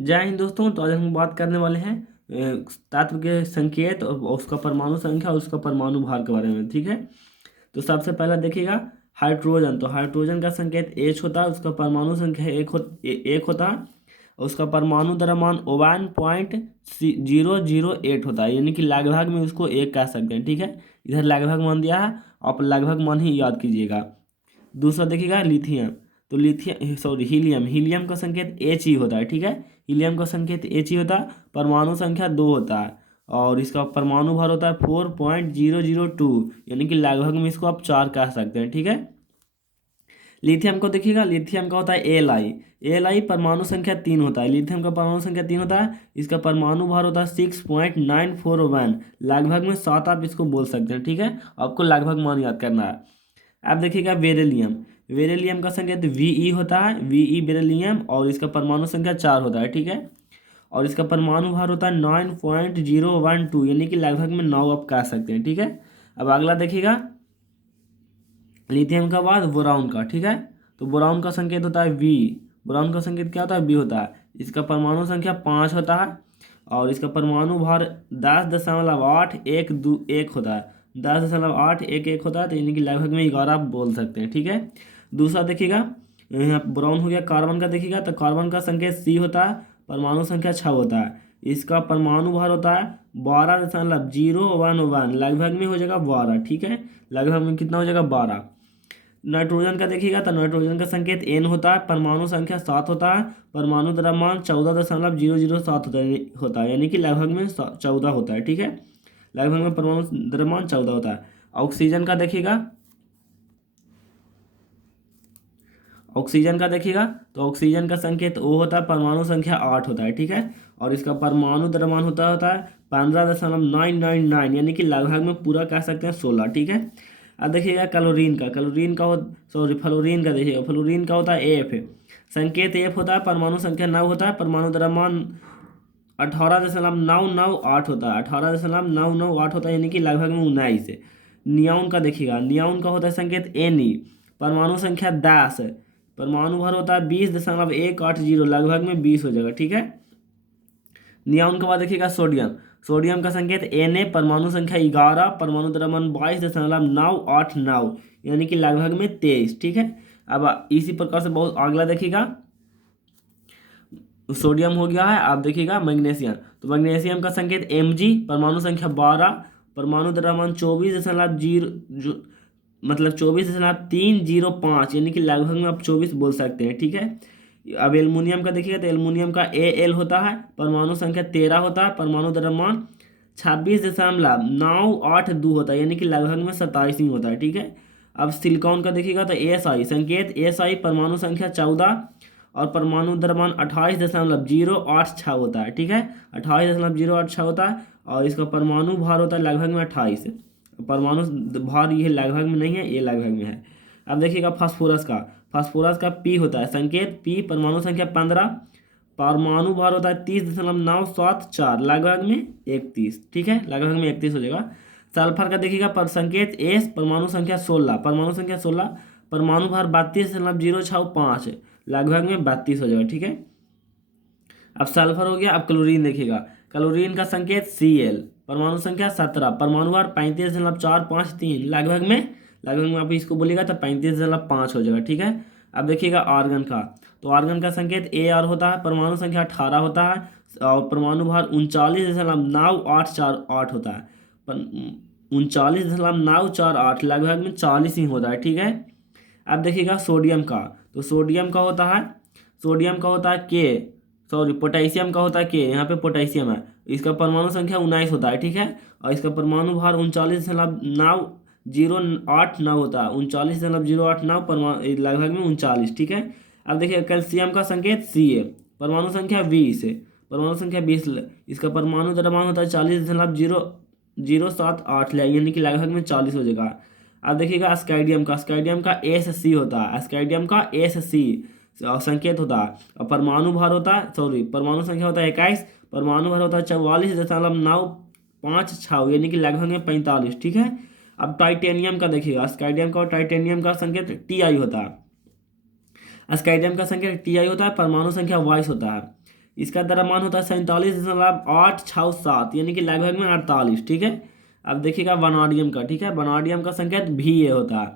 जय हिंद दोस्तों। तो आज हम बात करने वाले हैं तत्व के संकेत और उसका परमाणु संख्या और उसका परमाणु भार के बारे में। ठीक है, तो सबसे पहला देखिएगा हाइड्रोजन। तो हाइड्रोजन का संकेत H होता है, उसका परमाणु संख्या एक होता है और उसका परमाणु द्रव्यमान 1.008 होता है, यानी कि लगभग में उसको एक कह सकते हैं। ठीक है, इधर लगभग मान दिया है, आप लगभग मान ही याद कीजिएगा। दूसरा देखिएगा लिथियम। तो लिथियम सॉरी हीलियम, हीलियम का संकेत एच ही होता है। ठीक है, हीलियम का संकेत एच ही होता है, परमाणु संख्या 2 होता है और इसका परमाणु भार होता है 4.002, यानी कि लगभग में इसको आप 4 कह सकते हैं। ठीक है, लिथियम को देखिएगा, लिथियम का होता है एल आई। एल आई परमाणु संख्या 3 होता है, लिथियम का परमाणु संख्या 3 होता है, इसका परमाणु भार होता है 6.941, लगभग में 7 आप इसको बोल सकते हैं। ठीक है, आपको लगभग मान याद करना है। अब देखिएगा बेरिलियम। बेरिलियम का संकेत Ve होता है, Ve बेरिलियम, और इसका परमाणु संख्या 4 होता है। ठीक है, और इसका परमाणु भार होता है 9.012, यानी कि लगभग में 9 आप कह सकते हैं। ठीक है, अब अगला देखिएगा लिथियम का बाद बोरान का। ठीक है, तो बोरान का संकेत होता है वी। बोरान का संकेत क्या होता है? बी होता है, इसका परमाणु संख्या 5 होता है और इसका परमाणु भार 10.812 होता है, 10.811 होता है, तो यानी कि लगभग में 11 आप बोल सकते हैं। ठीक है, दूसरा देखिएगा यहाँ ब्राउन हो गया। कार्बन का देखिएगा, तो कार्बन का संकेत सी होता है, परमाणु संख्या 6 होता है, इसका परमाणु भार होता है 12.011, लगभग में हो जाएगा 12। ठीक है, लगभग में कितना हो जाएगा? 12। नाइट्रोजन का देखिएगा, तो नाइट्रोजन का संकेत एन होता है, परमाणु संख्या 7 होता है, परमाणु द्रव्यमान 14.007 होता है, यानी कि लगभग में 14 होता है। ठीक है, लगभग में परमाणु द्रव्यमान 14 होता है। ऑक्सीजन का देखिएगा, ऑक्सीजन का देखिएगा, तो ऑक्सीजन का संकेत O होता है, परमाणु संख्या 8 होता है। ठीक है, और इसका परमाणु द्रव्यमान होता है 15.999, यानी कि लगभग में पूरा कह सकते हैं 16। ठीक है, अब देखिएगा क्लोरीन का। क्लोरीन का हो सॉरी फ्लोरीन का देखिएगा, फ्लोरीन का होता है F। संकेत F होता है, परमाणु संख्या 9 होता है, परमाणु द्रव्यमान 18.998 होता है, 18.998 होता है, यानी कि लगभग में 19। नियाउन का देखिएगा, नियाउन का होता है संकेत Ne, परमाणु संख्या 10, परमाणु भर होता है 20.180, लगभग में 20 हो जाएगा। ठीक है, नियाउन के बाद देखिएगा सोडियम। सोडियम का संकेत Na, परमाणु संख्या 11, परमाणु द्रव्यमान 22.989, यानी कि लगभग में 23। ठीक है, अब इसी प्रकार से बहुत अगला देखिएगा सोडियम हो गया है। आप देखिएगा मैग्नीशियम। तो मैग्नीशियम का संकेत Mg, परमाणु संख्या 12, परमाणु द्रव्यमान 24.0 मतलब 24.305, यानी कि लगभग में आप 24 बोल सकते हैं। ठीक है, अब एल्युमिनियम का देखिएगा, तो एल्युमिनियम का Al होता है, परमाणु संख्या 13 होता है, परमाणु द्रव्यमान 26.982 होता है, यानी कि लगभग में 27 ही होता है। ठीक है, अब सिलिकॉन का देखिएगा, तो Si संकेत Si, परमाणु संख्या 14 और परमाणु द्रव्यमान 28.086 होता है। ठीक है, 28.086 होता है और इसका परमाणु भार होता है लगभग में 28। परमाणु भार ये लगभग में नहीं है, ये लगभग में है। अब देखिएगा फास्फोरस का। फास्फोरस का P होता है, संकेत P, परमाणु संख्या 15, परमाणु भार होता है 30.974, लगभग में 31। ठीक है, लगभग में 31 हो जाएगा। सल्फर का देखिएगा, पर संकेत S, परमाणु संख्या 16, परमाणु संख्या 16, परमाणु भार 32.065, लगभग में 32 हो जाएगा। ठीक है, अब सल्फर हो गया। अब क्लोरीन देखिएगा, क्लोरीन का संकेत Cl, परमाणु संख्या 17, परमाणु भार 35.453, लगभग में आप इसको बोलिएगा तो 35.5 हो जाएगा। ठीक है, अब देखिएगा आर्गन का। तो आर्गन का संकेत Ar होता है, परमाणु संख्या 18 होता है और परमाणु भार 39.948 होता है, 39.948, लगभग में 40 ही होता है। ठीक है, अब देखिएगा सोडियम का। तो सोडियम का होता है, सोडियम का होता है के सॉरी पोटेशियम का होता है के, यहाँ पे पोटेशियम है, इसका परमाणु संख्या 19 होता है। ठीक है, और इसका परमाणु भार 39.9089 होता है, 39.089, परमाणु लगभग में 39। ठीक है, अब देखिए कैल्शियम का संकेत Ca, परमाणु संख्या 20, परमाणु संख्या 20, इसका परमाणु द्रव्यमान होता है 40.078, यानी कि लगभग में 40 हो जाएगा। अब देखिएगा स्काइडियम का। स्काइडियम का Sc होता है, स्काइडियम का Sc संकेत होता है और परमाणु भार होता है परमाणु संख्या होता है 21, परमाणु भार होता है 44.956, यानी कि लगभग में 45। ठीक है, अब टाइटेनियम का देखिएगा, स्काइडियम का और टाइटेनियम का संकेत Ti होता है, स्काइडियम का संकेत Ti होता है, परमाणु संख्या 22 होता है, इसका द्रव्यमान होता है 47.867, यानी कि लगभग में 48। ठीक है। अब देखिएगा वनाडियम का। ठीक है, वनाडियम का संकेत Va होता है।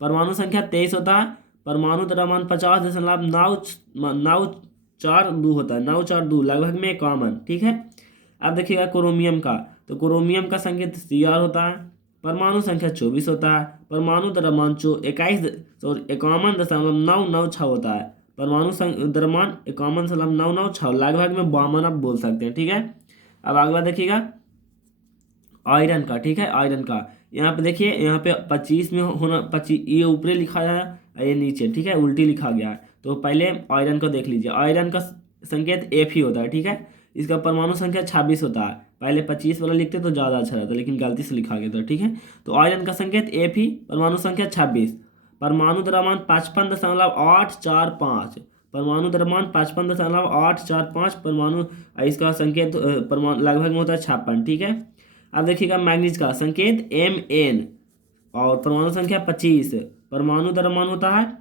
परमाणु संख्या 23 होता है। परमाणु द्रव्यमान 50.942 होता है, 942, लगभग में 51। ठीक है। अब देखिएगा क्रोमियम का। तो क्रोमियम का संकेत Cr होता है। परमाणु संख्या 24 होता है। परमाणु द्रव्यमान 51.996 होता है। परमाणु द्रव्यमान 51.996, लगभग में 52 आप बोल सकते हैं। ठीक है। अब अगला देखिएगा आयरन का। ठीक है, आयरन का यहाँ पे देखिए, यहाँ पे 25 में होना, 25 ये ऊपरी लिखा है, ये नीचे। ठीक है, उल्टी लिखा गया है। तो पहले आयरन को देख लीजिए। आयरन का संकेत F ही होता है। ठीक है। इसका परमाणु संख्या 26 होता है। पहले 25 वाला लिखते तो ज़्यादा अच्छा रहता, लेकिन गलती से लिखा गया था। ठीक है। तो आयरन का संकेत F ही, परमाणु संख्या 26। परमाणु द्रव्यमान 55.845। परमाणु द्रव्यमान 55.845 परमाणु, इसका संकेत परमाणु लगभग में होता है 56। ठीक है। अब देखिएगा मैग्नीज का संकेत Mn और परमाणु संख्या 25। परमाणु द्रव्यमान होता है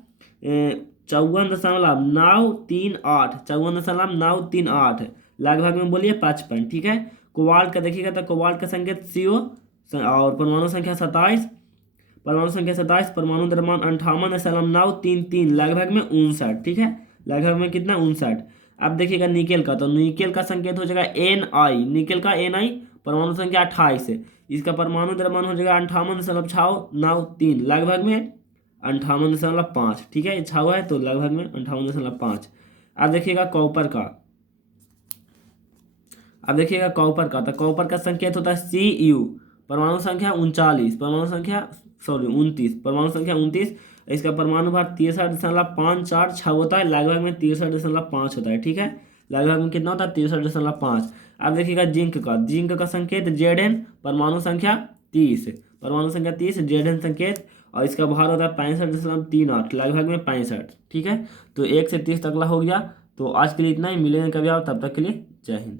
54.938, 54.938, लगभग में बोलिए 55। ठीक है। कोबाल्ट का देखिएगा तो कोबाल्ट का संकेत CO और परमाणु संख्या 27। परमाणु संख्या 27, परमाणु द्रव्यमान 58.933, लगभग में 59। ठीक है, लगभग में कितना, 59। अब देखिएगा निकेल का। तो निकेल का संकेत हो जाएगा Ni, निकेल का Ni, परमाणु संख्या 28 है। इसका परमाणु द्रव्यमान हो जाएगा 58.693, लगभग में 58.5। ठीक है, ये छाव है तो लगभग में 58.5। अब देखिएगा कॉपर का। अब देखिएगा कॉपर का। तो कॉपर का संकेत होता है Cu, परमाणु संख्या 39, परमाणु संख्या 29, परमाणु संख्या 29। इसका परमाणु भार 63.546 होता है, लगभग में 63.5 होता है। ठीक है, लगभग में कितना होता है, 63.5। अब देखिएगा जिंक का। जिंक का संकेत Zn, परमाणु संख्या 30, परमाणु संख्या 30, Zn संकेत, और इसका भार होता है 65.38, लगभग में 65। ठीक है। तो 1 से 30 तक हो गया। तो आज के लिए इतना ही, मिलेंगे कभी आओ, तब तक के लिए जय हिंद।